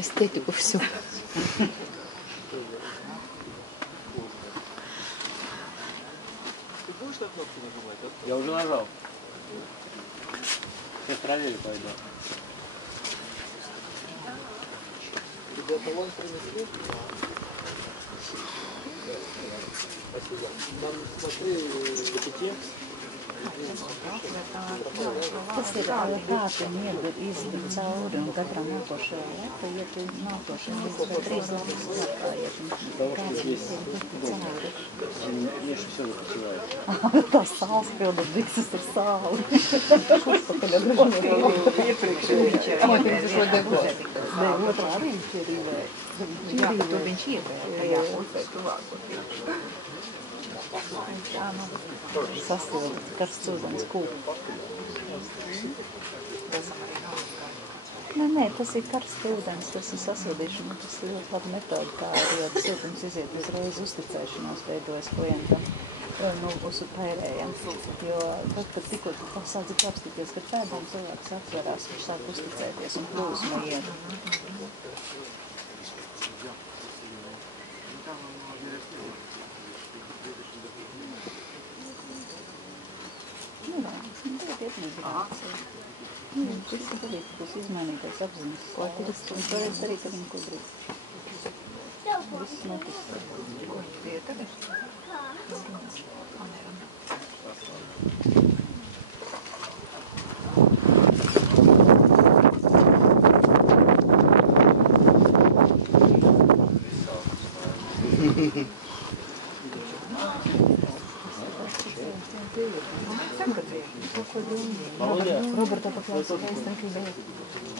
эстетику всю. Ты будешь на кнопку нажимать? Я уже нажал. Сейчас проверю, пойду. Ребята, вон принесли. Спасибо. Там, смотри, эпитет. Tas ir kāda miega izlikt cauri un katram nākošajā lapā, ja tu nākošajā līdz 3 lapas lapājiet un kāds ir cauri. Меньше всего выпивает. Tā sāls pilda visas ar sāli. Uzpakaļ ar roņiem. Otrā viņš ir rīvēja. Jā, tu viņš ievēja tajā pusē tuvāko. Sasilda karsts ūdens kūpa. Nē, tas ir karsts ūdens, tas ir sasildīšana. Tas ir ļoti laba metode, kā arī siltums iziet uzreiz uzticēšanās veidojas klientam uz pērējiem. Jo tad, kad tikko tu sāci apstīties, kad pēdām cilvēks atverās, viņš sāk uzticēties un plūsma iet. Visi darīt, būs izmainītais apziņas. Lai kurš varēs darīt ar viņu, ko grib. Viss notiks. Roberta paklausa, ka es tam gribēju.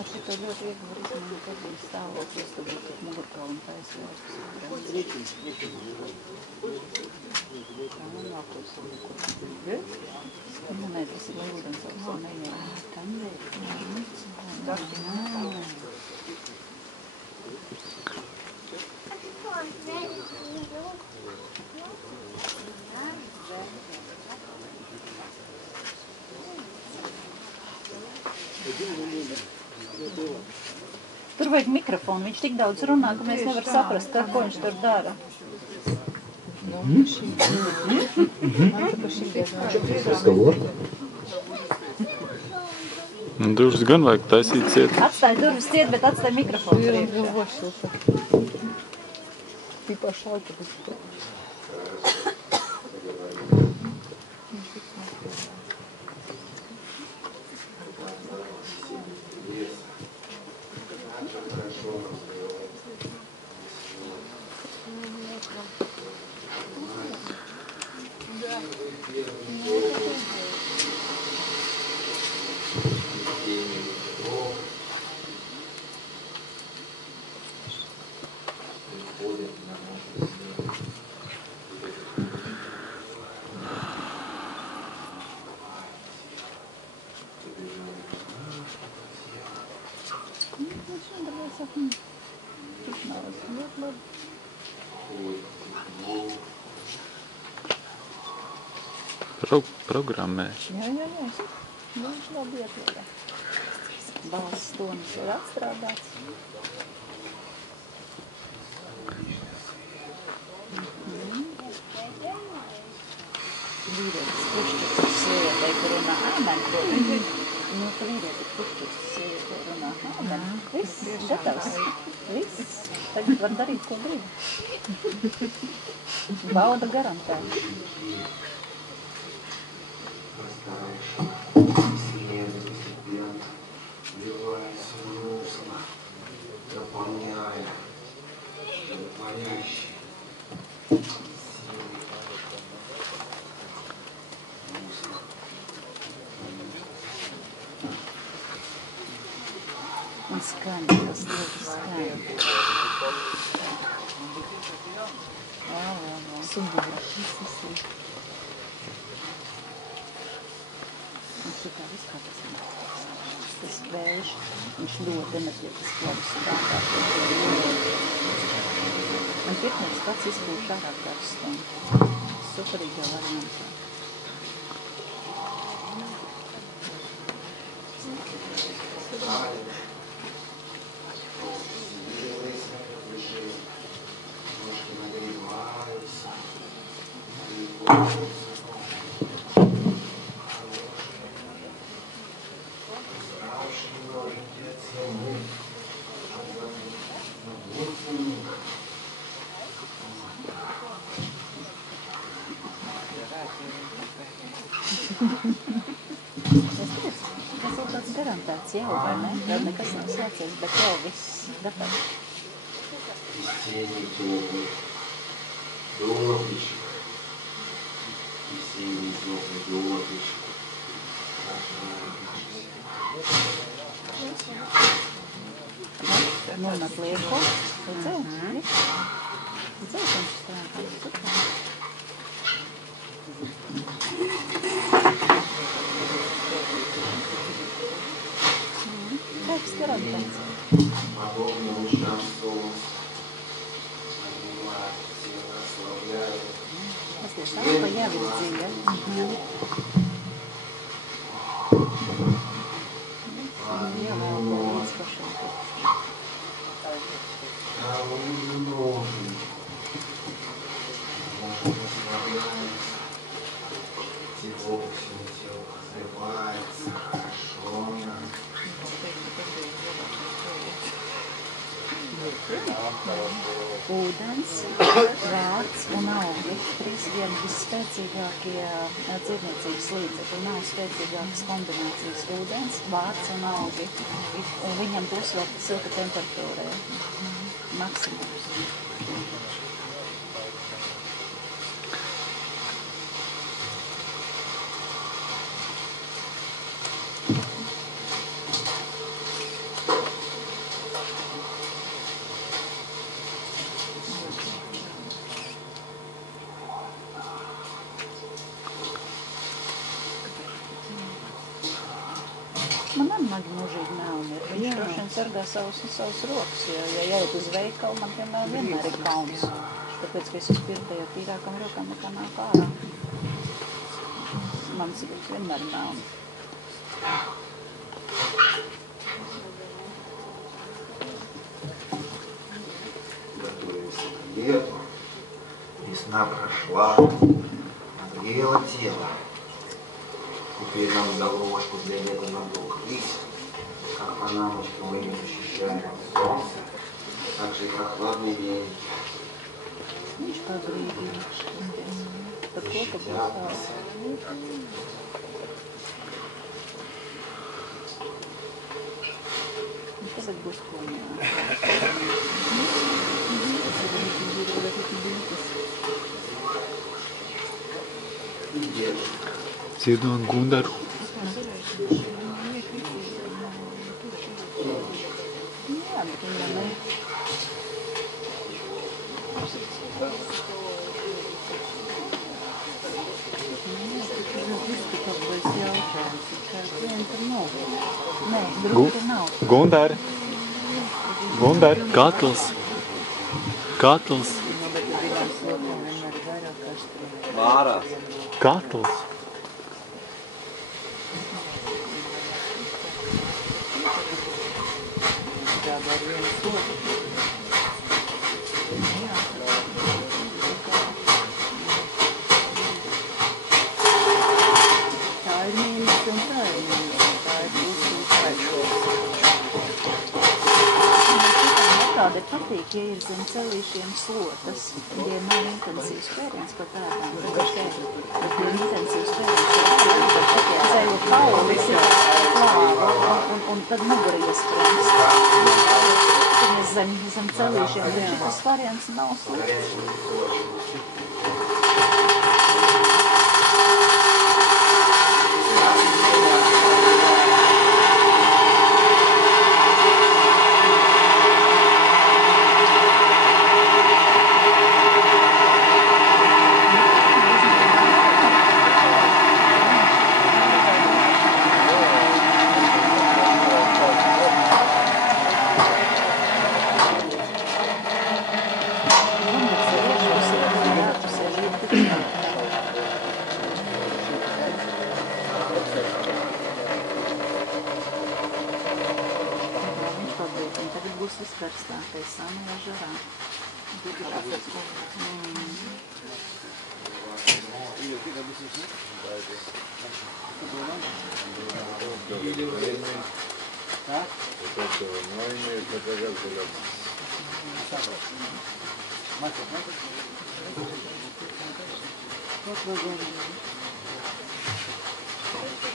Ar šito ļoti viegli var izmainīt apziņas stāvokli, es tad būtu mugurkaulu un taisvērts. Nē, tas ir lai ūdens apsā neņēma. Tam Tur vajag mikrofonu, viņš tik daudz runā, ka mēs nevar saprast, ko viņš tur dara. Разговор. Durvis gan vajag taisīt ciet. Atstāj durvis ciet, bet atstāj mikrofonu priekšā. Типа шалка. Programmēs. Jā. Viņš labi iepļauj. Balss tonis ir atstrādāts. Vīrietis pušķis sievietei, kur runā āmeni. Nu, ka vīrietis pušķis sievietei runā āmeni. Viss, gatavs. Viss. Tagad var darīt, ko grib. Bauda garantēta. Un skaņa, tas ļoti skaņa. Subūri. Un šitā viss kā tas ir. Tas vējš, viņš ļoti enerģetiski labi strādā. Un pirknieks pats izpūš ārā karstumu. Superīgā variantā. Tas ir tāds garantēts jau, vai ne? Vēl nekas nav sācies, bet jau viss gatavs. Весенний теплый дождичек, весенний теплый дождичек. Nomet lieko. Redzēji? Redzēji, ka viņš strādā. Super. Darbs garantēts. Подобно лучам солнца, обнимает и наслаждает. Tas tiešām pa jau ir dzīve. Jā, vēl līdz pašam. Тепло по всему телу разливается, хорошо. Ūdens, vārds un augi. Trīs vien visspēcīgākie dzīvniecības līdzekļi. Nav spēcīgākas kombinācijas ūdens, vārds un augi. Un viņam būs vēl silta temperatūrē. Maksimums. Man arī magi mūžīgi melni ir. Viņš droši vien sargā savus rokas, jo, ja jāiet uz veikalu, man vienmēr ir kauns. Tāpēc, ka es uz pirkēju tīrākam rokām nekā nāk ārā. Mans rokas vienmēr ir melni. Готовимся к лету. Весна прошла, нагрела тело. Теперь нам удалось после лета надолгись, как по намочкам мы не защищаем от солнца, так же и прохладный ветер. Viņš kā grīdīgs. Tad ko ka būs ārā? Tagad būs komjā. Ziedot Gundaru. Jā, bet viņam ne. Nē, drupa nav. Gundar. Gundar. Katls. Katls. Vārās. Katls. Tāda patīk, ja ir zem celīšiem slotas, ja nav intensīvs pēriens pa tādām, bet ja ir intensīvs pēriens, tad ceļu kaulis ir klāva un tad mugura iesprings. Ja zem celīšiem, bet šitas variants nav slikts. Tagad būs viskarstākais Samajā žarā.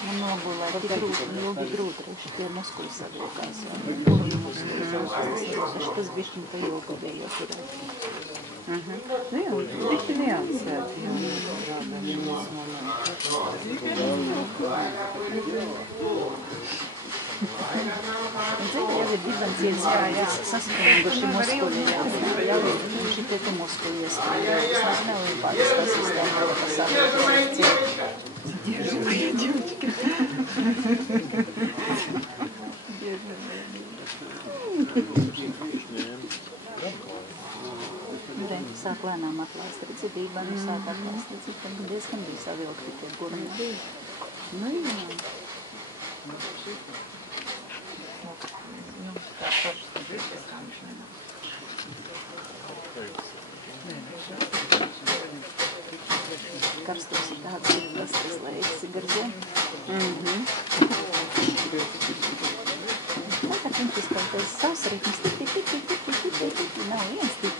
Man nogulē tik ilgi grūtreši tie muskuļi saliekās. Kurvi muskuļi. Tas bišķiņ pa ilgu bija turēt. Nu jā, bišķi neatsēt. Un zini, jau ir divancietas saspringuši muskuļi. Jau ir šitie te muskuļi iestrādājas. Es nezinu, kādas tas sistēma, kas sākās. Моя девочка. Sāk lēnām atlaist, redzi, dībanu sāk atlaist, redzi, tad diezgan bija savilkti tie gurni bija. Nu jā. Kā pašas tad viss kāmšanā. Karstums ir tāds, tas leiks garziem. Tagad viņš izkaltais savs ritms, tik, nav viens tik.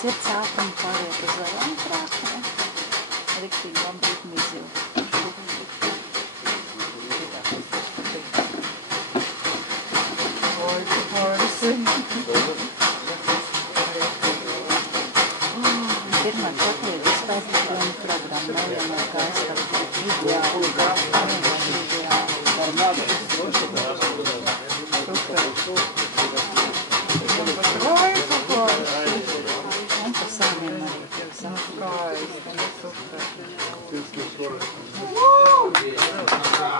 Sirds ātrumi pāriet uz zaļām krāsnē. Riktīgi labi ritmi izjūt. Pirmā katliet vispār programma nav vienmēr kā aizstāvēt ideāli. Un par sāmiem arī.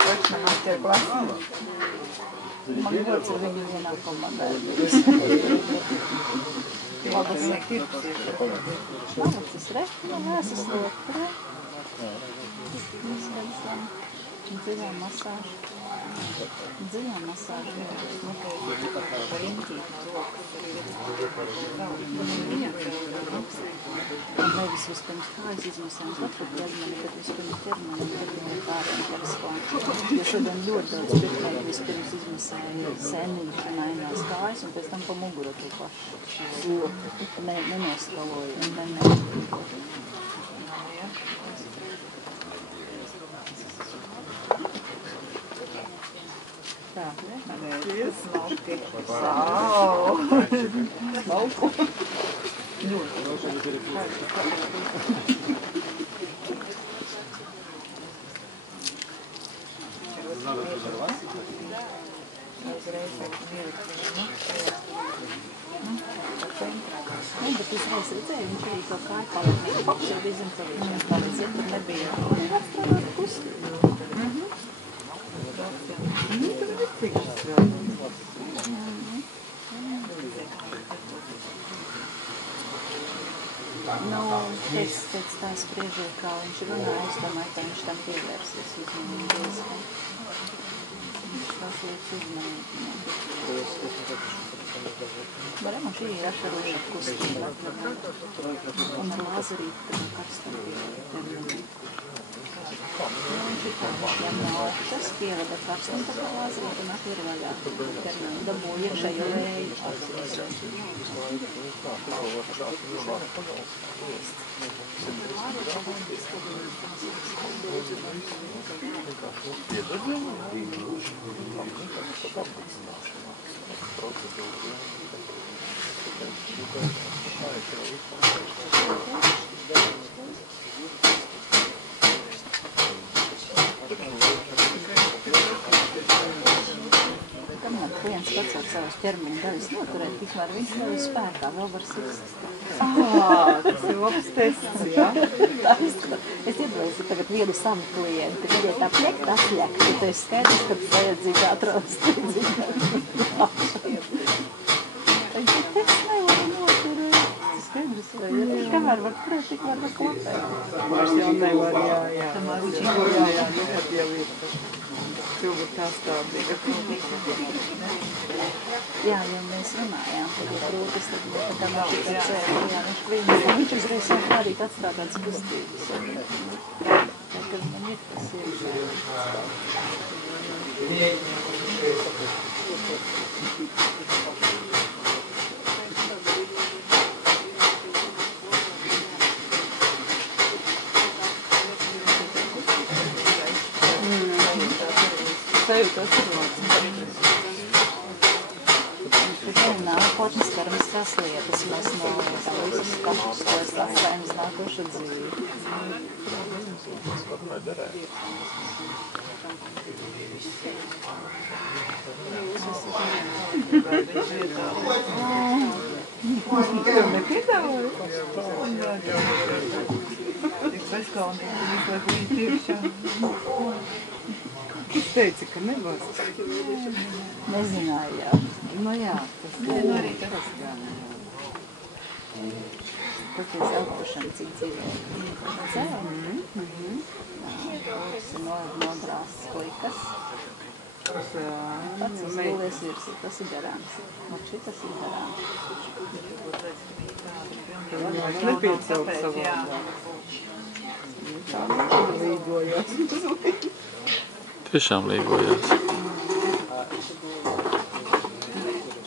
Точно мастер-класс. Man gods ar viņu vienā komandā. Malacis, re? Mēsas lūk, re? Mēs redzam. Dziļā masāža. Dziļā masāža. Un nevis vispirms kājas izmasām katru ķermeni, bet vispirms ķermeni, tad viņai pārējiem ķersklāt. Jo šodien ļoti daudz pirmēji vispirms izmasēja sēniņš un ainās kājas, un pēc tam pa muguru to pašu. Nenoskaloju. Tā, smalki. Sau! Smalku. Bet uzreiz redzēju, viņš arī to kāju palēmīja. Pops jau bija zem celīšanas palīdz, ja tur nebija. Ir atstrādāt kustību. Tur ir tikšas vēl. Nu, pēc tā spriežot, kā viņš runāja, es domāju, ka viņš tam pievērsies uzmanīgi diezgan. Viņš tās lietas uzmanīgi. Varam, un šī ir atveroša kustība. Un ar lāzerīti karstam pie Viņš ir tā, ņem no augšas, pievada karstam tā kā lāzerīti un atver vaļā. Dabū iekšējo vēju. Kamēr klients pats ar savas ķermeņa daļas noturēt, tikmēr viņš vēl ir spēkā, vēl var sist. Tas ir labs tests, jā? Es iedomājos tagad vienu savu klienti, viņai tā pļekt atļek, tad tu esi skaidrs, ka vajadzīgi atrast. Es nevaru noturēt. Tas skaidrs, vai kamēr var turēt, tik var klapēt. Vairs jau nevar, jā. Tamā viņš jau pat jau ir. Kļuva tā stādīga. Jā, jo mēs runājām par to krūtis, tad tā kā viņš ir cēlījā, viņš uzreiz sāk arī atstāt tāds kustības. Tā, kad man ir tas sajūtos ir lūdzu. Nākotnes karmiskās lietas mēs no visas pašas tos atstājam uz nākošu dzīvi. Tev nepiedāvāja? Tik bezkaunīgi, visu laiku viņa tiekšā. Es teicu, ka nebūs. Nezināju, jā. Nu jā, tas arī tas gan. Toties elpošana, cik dzīvē. Cēl. Nodrāstas klikas. Pats uzlūlies virsi, tas ir garāms. Un šitas ir garāms. Es nepiecauku savādāk. Tā līgojās. Tiešām līgojās.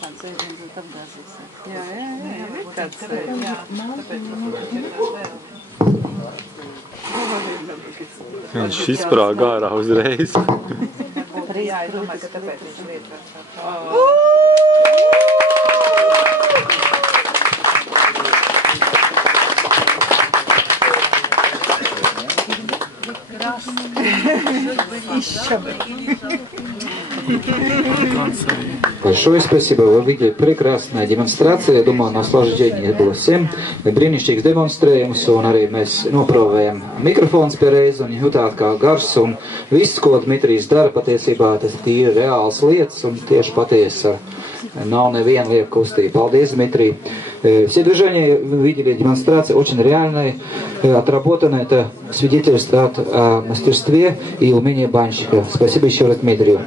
Tāds ēdienas un apgāzīs. Jā, ir tāds veids. Jā, tāpēc tas ir tāds. Viņš izsprāga ārā uzreiz. Jā, es domāju, ka tāpēc viņš lietas. Большое спасибо. Вы видели прекрасная демонстрация. Я думаю, наслаждение было всем. Brīnišķīgs demonstrējums, un arī mēs noprovējam mikrofons pie reizi un jutāt kā gars, un viss, ko Dmitrijs dara, patiesībā tas ir reāls lietas, un tieši patiesa nav neviena lieka kustība. Paldies, Дмитрий. Все движения вы видели, демонстрация очень реальная, отработанная. Это свидетельство о мастерстве и умении банщика. Спасибо еще раз Дмитрию.